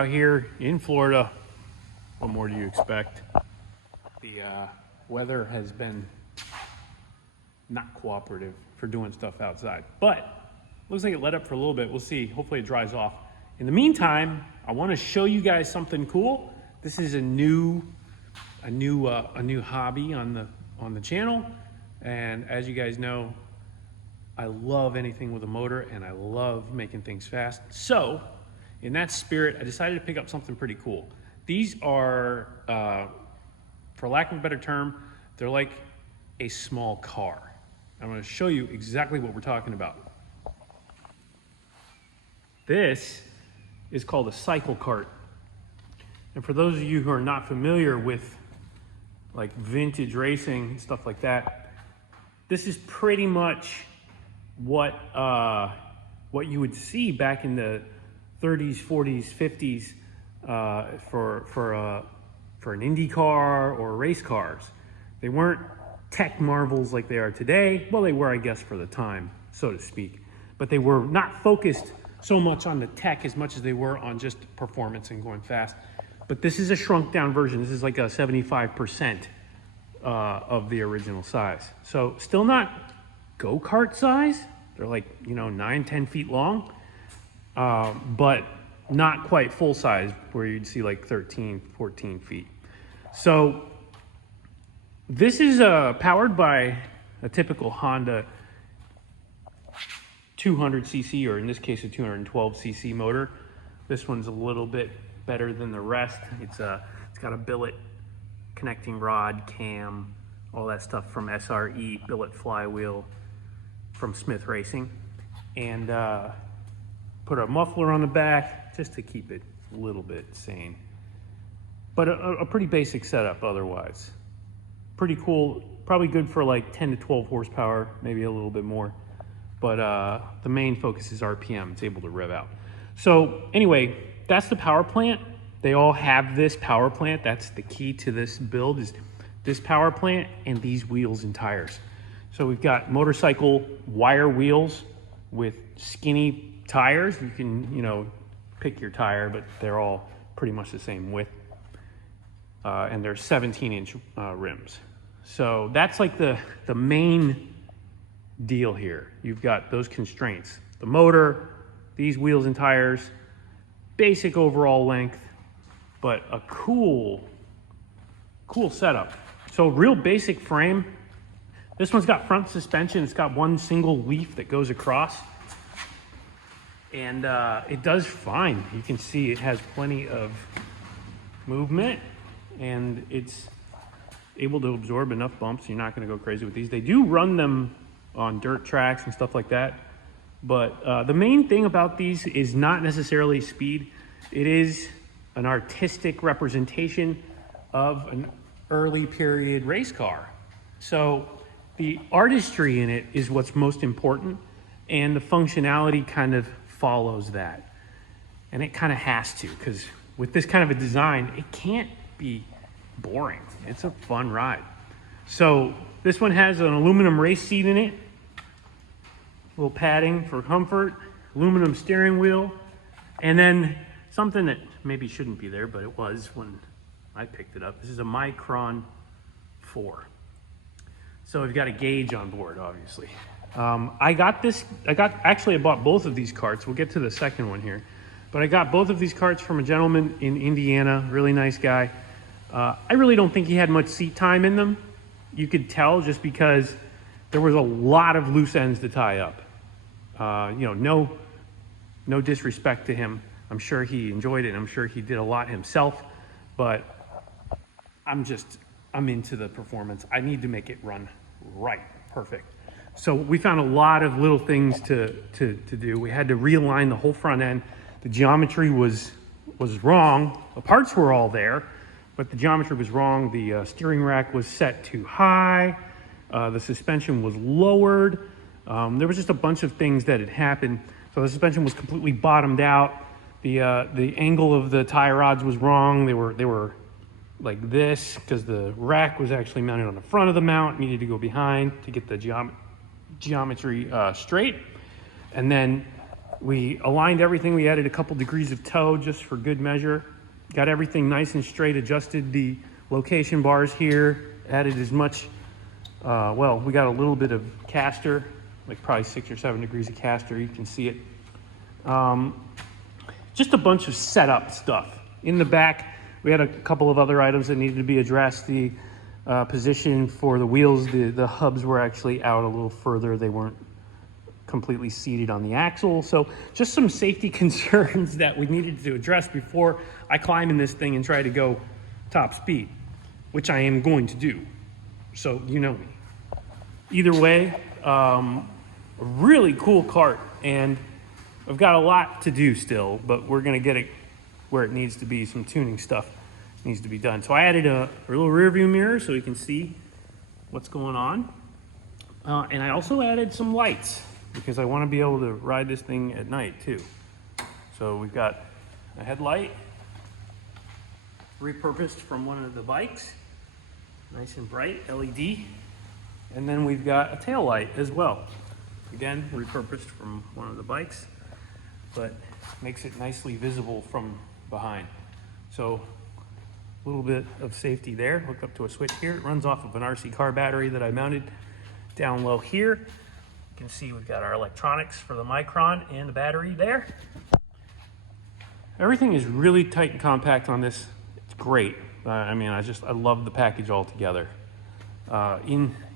out here in Florida. What more do you expect? The weather has been not cooperative for doing stuff outside, but looks like it let up for a little bit. We'll see. Hopefully it dries off. In the meantime, I want to show you guys something cool. This is a new hobby on the channel, and as you guys know, I love anything with a motor and I love making things fast. So in that spirit, I decided to pick up something pretty cool. These are, for lack of a better term, they're like a small car. I'm going to show you exactly what we're talking about. This is called a CycleKart. And for those of you who are not familiar with like vintage racing, stuff like that, this is pretty much what you would see back in the 30s, 40s, 50s for an Indy car or race cars. They weren't tech marvels like they are today. Well, they were, I guess, for the time, so to speak. But they were not focused so much on the tech as much as they were on just performance and going fast. But this is a shrunk down version. This is like a 75% of the original size. So still not go-kart size. They're like, 9, 10 feet long, but not quite full size where you'd see like 13, 14 feet. So this is powered by a typical Honda 200cc, or in this case, a 212cc motor. This one's a little bit better than the rest. It's got a billet connecting rod, cam, all that stuff from SRE, billet flywheel from Smith Racing, and put a muffler on the back just to keep it a little bit sane. But a pretty basic setup otherwise. Pretty cool, probably good for like 10 to 12 horsepower, maybe a little bit more. But the main focus is RPM. It's able to rev out. So anyway, that's the power plant. They all have this power plant. That's the key to this build, is this power plant and these wheels and tires. So we've got motorcycle wire wheels with skinny tires. You can, pick your tire, but they're all pretty much the same width. And they're 17-inch rims. So that's like the main deal here. You've got those constraints. The motor, these wheels and tires, basic overall length, but a cool setup. So real basic frame. This one's got front suspension. It's got one single leaf that goes across. And it does fine. You can see it has plenty of movement, and it's able to absorb enough bumps. You're not going to go crazy with these. They do run them on dirt tracks and stuff like that. But the main thing about these is not necessarily speed. It is an artistic representation of an early period race car. So the artistry in it is what's most important, and the functionality kind of follows that. And it kind of has to, because with this kind of a design, it can't be boring. It's a fun ride. So this one has an aluminum race seat in it, a little padding for comfort, aluminum steering wheel, and then something that maybe shouldn't be there, but it was when I picked it up. This is a Micron 4. So we've got a gauge on board, obviously. I bought both of these carts. We'll get to the second one here. But I got both of these carts from a gentleman in Indiana, really nice guy. I really don't think he had much seat time in them. You could tell just because there was a lot of loose ends to tie up. No disrespect to him. I'm sure he enjoyed it. I'm sure he did a lot himself, but I'm into the performance. I need to make it run right, perfect. So we found a lot of little things to do. We had to realign the whole front end. The geometry was wrong. The parts were all there, but the geometry was wrong. The steering rack was set too high. The suspension was lowered. There was just a bunch of things that had happened. So the suspension was completely bottomed out. The angle of the tie rods was wrong. They were like this because the rack was actually mounted on the front of the mount, needed to go behind to get the geometry straight. And then We aligned everything. We added a couple degrees of toe just for good measure. Got everything nice and straight, adjusted the location bars here, added as much, well, we got a little bit of caster, like probably 6 or 7 degrees of caster, you can see it. Just a bunch of setup stuff. In the back, we had a couple of other items that needed to be addressed. The position for the wheels, the hubs were actually out a little further. They weren't completely seated on the axle. So just some safety concerns that we needed to address before I climb in this thing and try to go top speed, which I am going to do. So you know me. Either way, a really cool kart, and I've got a lot to do still, but we're gonna get it where it needs to be. Some tuning stuff needs to be done. So I added a little rear view mirror so you can see what's going on. And I also added some lights because I want to be able to ride this thing at night too. So we've got a headlight repurposed from one of the bikes, nice and bright LED. And then we've got a tail light as well. Again, repurposed from one of the bikes, but makes it nicely visible from behind. So a little bit of safety there. Hook up to a switch here. It runs off of an RC car battery that I mounted down low here. You can see we've got our electronics for the Micron and the battery there. Everything is really tight and compact on this. It's great. I mean, I love the package altogether.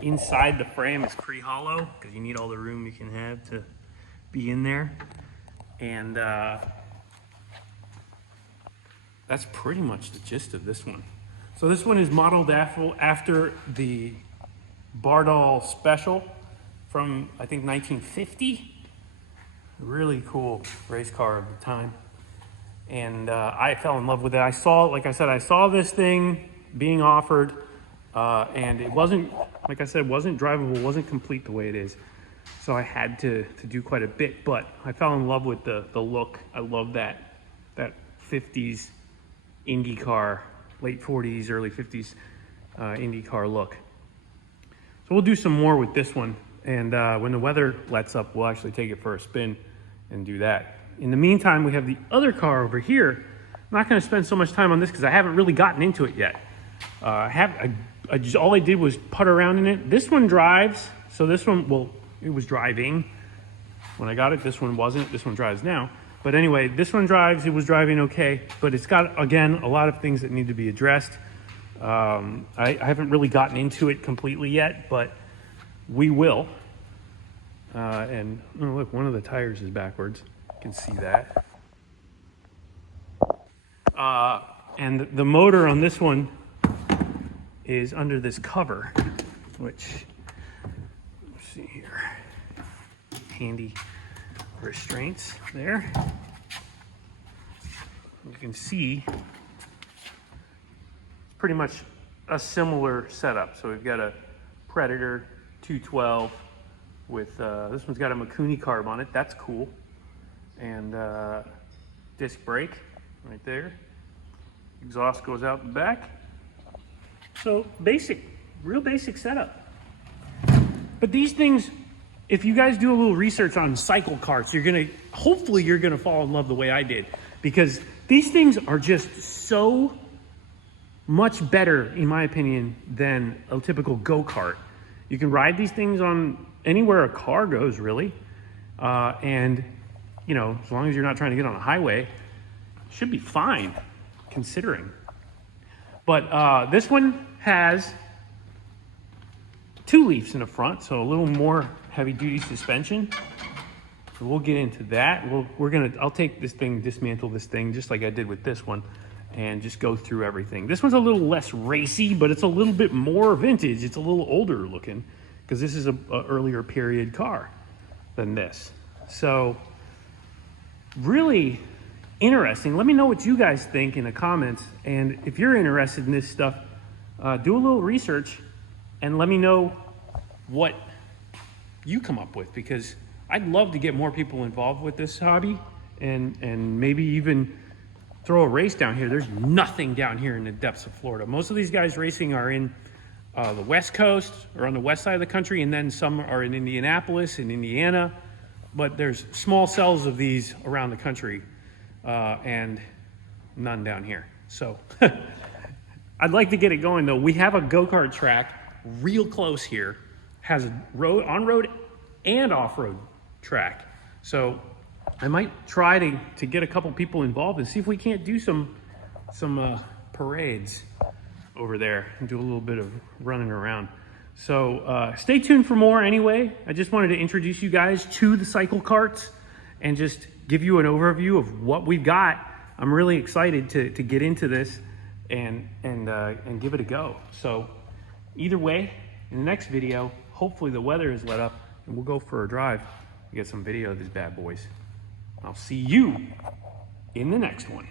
Inside the frame is pre-hollow because you need all the room you can have to be in there. And that's pretty much the gist of this one. So this one is modeled after the Bardol Special from, I think, 1950. Really cool race car of the time. And I fell in love with it. I saw, like I said, I saw this thing being offered, and it wasn't, like I said, wasn't drivable, wasn't complete the way it is. So I had to do quite a bit, but I fell in love with the look. I love that 50s Indy car, late 40s, early 50s Indy car look. So we'll do some more with this one, and when the weather lets up, we'll actually take it for a spin and do that. In the meantime, we have the other car over here. I'm not going to spend so much time on this because I haven't really gotten into it yet. All I did was putt around in it. This one drives, so this one, well, it was driving when I got it. This one wasn't. This one drives now. But anyway, this one drives. It was driving okay, but it's got, again, a lot of things that need to be addressed. I haven't really gotten into it completely yet, but we will. And oh, look, one of the tires is backwards. You can see that. And the motor on this one is under this cover, which, let's see here, handy restraints there. You can see it's pretty much a similar setup. So we've got a Predator 212 with, this one's got a Mikuni carb on it. That's cool. And disc brake right there. Exhaust goes out the back. So basic, real basic setup. But these things, if you guys do a little research on CycleKarts, hopefully you're gonna fall in love the way I did, because these things are just so much better, in my opinion, than a typical go-kart. You can ride these things on anywhere a car goes, really. And, you know, as long as you're not trying to get on a highway, it should be fine, considering. But this one has 2 leafs in the front, so a little more heavy-duty suspension. So we'll get into that. I'll take this thing, dismantle this thing, just like I did with this one, and just go through everything. This one's a little less racy, but it's a little bit more vintage. It's a little older looking, because this is a earlier period car than this. So really interesting. Let me know what you guys think in the comments, and if you're interested in this stuff, do a little research and let me know what you come up with, because I'd love to get more people involved with this hobby, and maybe even throw a race down here. There's nothing down here in the depths of Florida. Most of these guys racing are in the West Coast or on the west side of the country, and then some are in Indianapolis and Indiana. but there's small cells of these around the country and none down here. So I'd like to get it going though. We have a go-kart track real close here, has a road, on-road and off-road track. So I might try to get a couple people involved and see if we can't do some parades over there and do a little bit of running around. So stay tuned for more anyway. I just wanted to introduce you guys to the CycleKarts and just give you an overview of what we've got. I'm really excited to get into this and give it a go. So either way, in the next video, hopefully the weather is let up and we'll go for a drive and get some video of these bad boys. I'll see you in the next one.